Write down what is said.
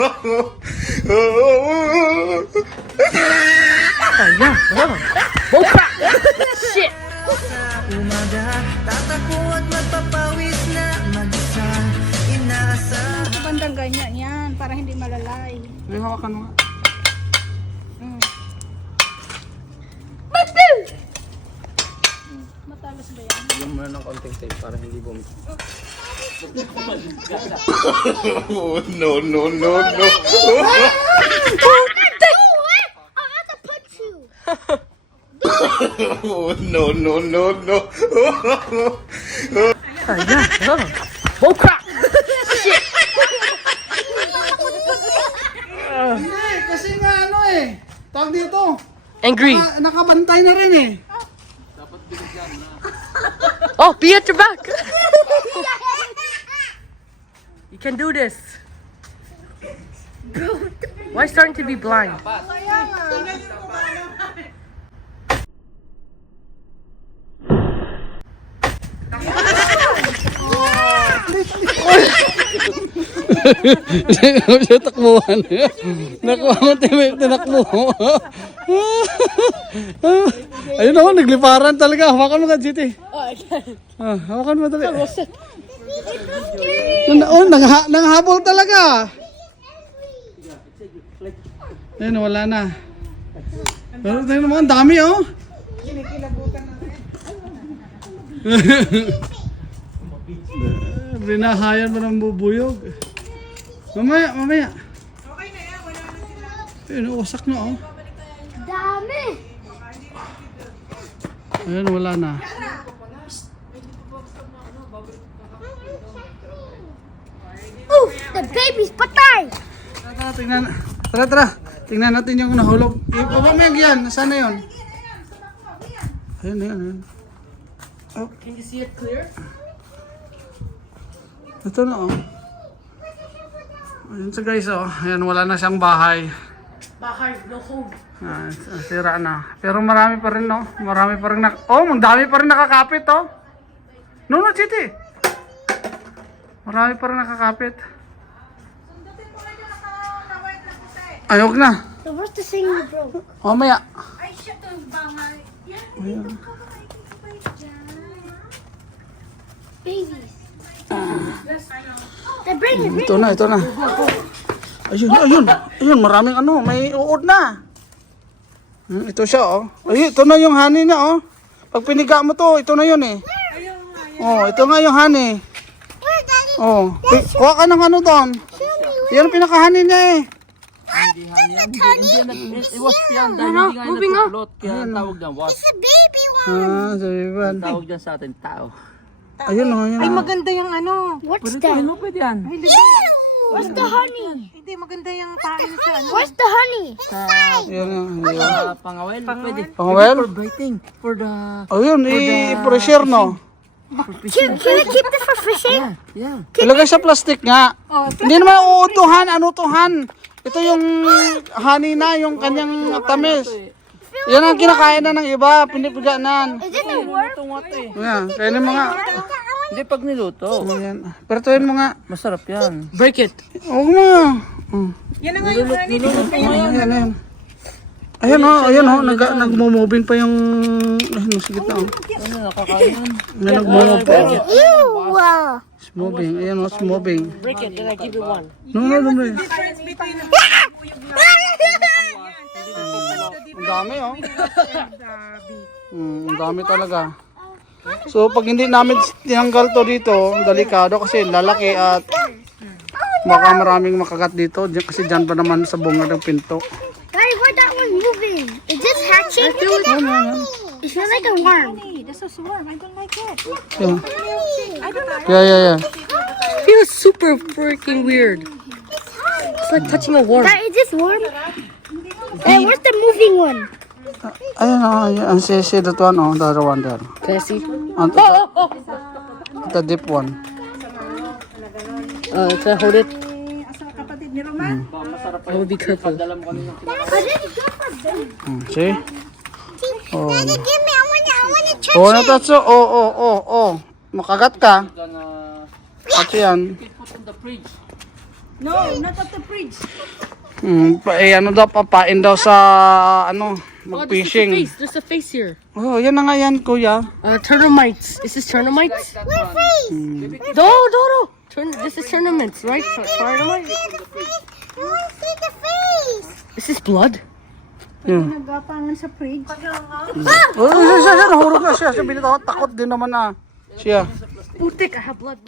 Yeah. Bullcrap! Shit! Umaga, tatakbo at magpapawis na mag-isa. Inaasa. Bandang ganyan yan, para hindi malalay. May hawakan mo nga. Matalas ba yan? Bigyan mo na ng konting tape para hindi bumit. Oh, no, no, no, no. Oh, no, no, no, no. Yeah. Bullcrap! Shit! Hindi, kasi nga ano eh. Tawag dito. Angry. Nakabantay na rin eh. Oh, be at your back. You can do this. Why starting to be blind? Siya takbuhan. Nakuha mo tinakbo mo. Ayun ako, nagliparan talaga. Hawakan mo ka, GT. Hawakan mo talaga. Nanghabol talaga. Ayun, wala na. Pero tingnan mo, ang dami oh. Rinahayan mo ng bubuyog. Mamaya. Okay na yan, wala na sila. Ayun, usak na oh. Dami! Ayun, wala na. Oof! The baby's patay! Tara, tingnan. Tara. Tingnan natin yung nahulog. Ibaba mo yan. Nasaan na yun? Ayun. Can you see it clear? Ito na oh. Ayun sa guys oh. Ayan, wala na siyang bahay. Bahay, no home. Sira na. Pero marami pa rin no. Marami pa rin ang dami pa rin nakakapit oh. No, Chiti. Marami pa rin nakakapit. Ayok na. So where's the thing you broke? Mamaya. Ay, shit, yung bangay. Ayan. Babies. Bring it. Ito na. Ayun, maraming may uod na. Ito siya oh. Ay, ito na yung honey niya oh. Pag piniga mo to, ito na yun eh. Oh, ito nga yung honey. Oh, kuha ka ng doon. Yan ang pinaka-honey niya eh. Hindi yan. Wasp yan. Dahil hindi nga yan nagpupulot. Kaya tawag niya wasp. Sabi ba? Tawag niya sa atin tao. Ayun oh, Ay, maganda yung ano. What's that? Ano pwede yan? Where's the honey? Hindi, maganda yung kain sa ano. Where's the honey? Yan. Pangawel. Pwede. Pangawel? For biting. For the... Ayun, i-pressure no. Can I keep this for fishing? Yeah. Ilagay sa plastic nga. Hindi naman uutuhan, tuhan. Ito yung honey na, yung kanyang tamis. Yan ang kinakain na ng iba, pinipiganan. Is this a worm? Yan, kainin mo nga. Hindi pag niluto. Yan. Pertuin mo nga. Masarap yan. Break it. Huwag mo. Yan na nga yung honey. Ayan. Ayan oh, nagmo-moving pa yung nasa gitna oh. Ano, nakakain yan. May nagmo-move pa. Oh. Ew! It's moving. Ayan oh, it's moving. Break it, then I give you one. No. Ang dami oh. Ang dami talaga. So pag hindi namin tinanggal to dito, delikado kasi lalaki at baka maraming makagat dito kasi dyan pa naman sa bunga ng pinto. Daddy, why that one moving? Is this hatching? It's not like a worm. This is a worm. I don't like it. Yeah. Feels super freaking weird. It's like touching a worm. Dad, is this worm? Hey, where's the moving one? Ayun oh, see that one oh, the other one there. Can I see? The deep one. Can I hold it? I will be careful. See? Oh. Daddy, give me. I wanna touch Oh, natatso. Oh. Makagat ka. At yan. Put in the fridge. No, not at the fridge. Ano daw, papain daw sa, ano, Oh, there's a mag-fishing. face. There's a face here. Oh, yan na nga yan, kuya. Termites. Is this termites? We're freeze. No. This is tournaments, right? Termites. I want to see the face. Is this blood? Nagapangan sa fridge. Oh, siya, nahurog na siya. Siya, takot din naman ah. Siya. Putik, I have blood.